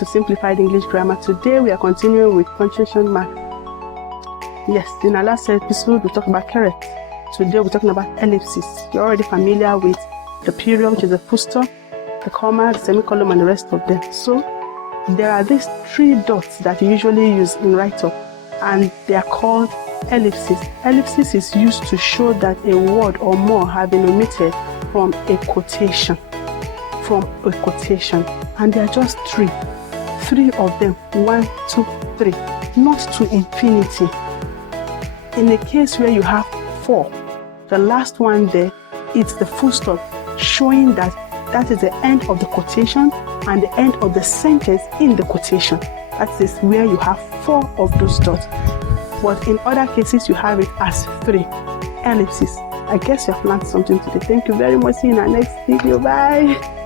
to Simplified English Grammar. Today we are continuing with punctuation marks. Yes, in our last episode we talked about caret. Today we're talking about ellipsis. You're already familiar with the period, which is the full stop, the comma, the semicolon, and the rest of them. So there are these 3 dots that you usually use in write-up, and they are called ellipses. Ellipsis is used to show that a word or more have been omitted from a quotation. And there are just 3 of them. 1, 2, 3, not to infinity. In the case where you have 4, the last one there, it's the full stop, showing that that is the end of the quotation and the end of the sentence in the quotation. That is where you have 4 of those dots. But in other cases, you have it as 3 ellipses. I guess you have learned something today. Thank you very much. See you in our next video. Bye.